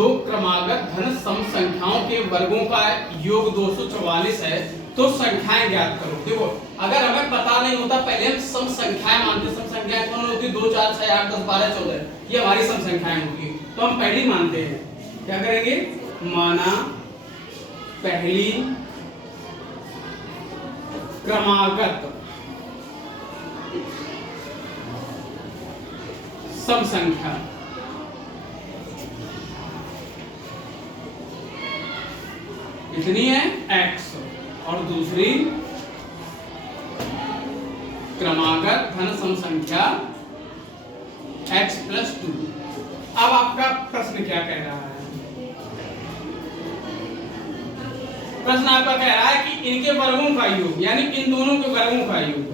दो क्रमागत धन सम संख्याओं के वर्गों का योग 244 है तो संख्याएं ज्ञात करो। देखो अगर हमें पता नहीं होता, पहले हम सम संख्याएं मानते। सम संख्याएं कौन होती? 2 4 6 8 10 12 14, ये हमारी सम संख्याएं होगी। तो हम पहली मानते हैं, क्या करेंगे? माना पहली क्रमागत सम संख्या कितनी है? x, और दूसरी क्रमागत धन सम संख्या x + 2। अब आपका प्रश्न क्या कह रहा है? प्रश्न आपका कह रहा है कि इनके वर्गों का योग, यानी इन दोनों के वर्गों का योग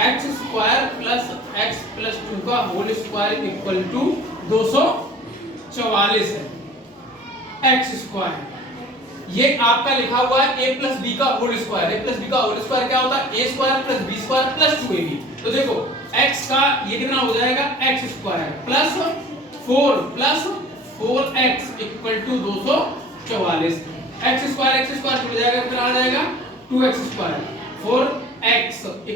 x² + x + 2 का होल स्क्वायर इक्वल टू 244 है। x², ये आपका लिखा हुआ है a + b का होल स्क्वायर। a + b का होल स्क्वायर क्या होता है? a² + b² + 2ab। तो देखो x का ये कितना हो जाएगा? x² + 4 + 4x = 244। x² जुड़ जाएगा, कितना आ जाएगा? 2x²। 4x =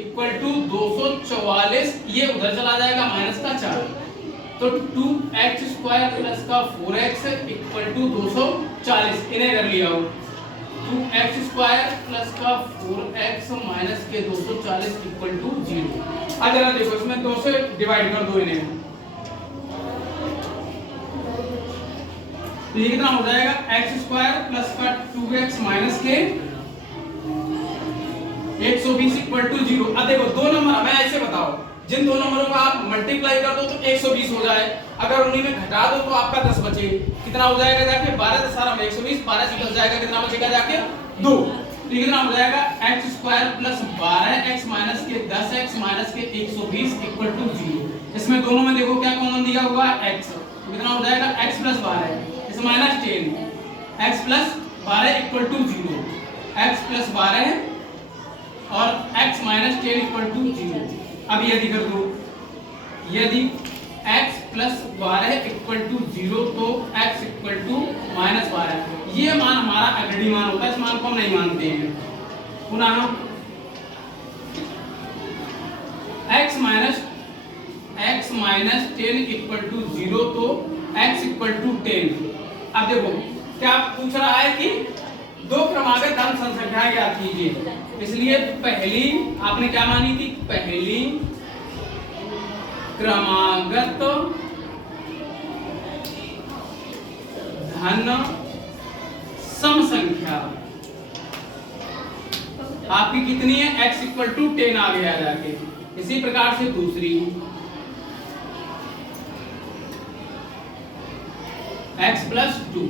244, ये उधर चला जाएगा माइनस का 4, तो 2x² + का 4x = 240। इन्हें कर लिया हो, 2x² + का 4x - के 240 = 0। अब जरा देखो इसमें 2 से डिवाइड कर दो इन्हें, तो ये कितना हो जाएगा? x² + का 2x - के 120 = 0। अब देखो दो नंबर हमें ऐसे बताओ, जिन दो नंबरों का आप मल्टीप्लाई कर दो तो 120 हो जाए, अगर उन्हीं में घटा दो तो आपका 10 बचे। कितना हो जाएगा जाके? 12 × 4 = 120, 12 से 10 जाएगा, कितना बचेगा जाके? 2। तो कितना हो जाएगा? x² + 12x - के 10x - के 120 = 0। इसमें दोनों में देखो क्या कॉमन दिया हुआ है? x। तो कितना हो जाएगा? x + 12 इस -10, x + 12 = 0, x + 12 और x - 10 = 0। अब यदि कर दो, यदि x + 12 = 0 तो x = -12। ये मान हमारा अग्रणी मान होता है, इस मान को हम नहीं मानते हैं। पुनः x - 10 = 0 तो x = 10। अब देखो क्या पूछ रहा है कि दो क्रमागत धन सम संख्याएं ज्ञात कीजिए, इसलिए पहली आपने क्या मानी थी? पहली क्रमागत धन सम संख्या आपकी कितनी है? x = 10 आ गया जाके। इसी प्रकार से दूसरी x + 2,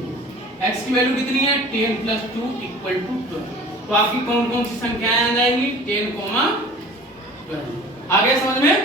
x की वैल्यू कितनी है? 10 + 2 = 12। तो आपकी कौन कौन सी संख्याएं आ जाएंगी? 10, 12। आ गया समझ में?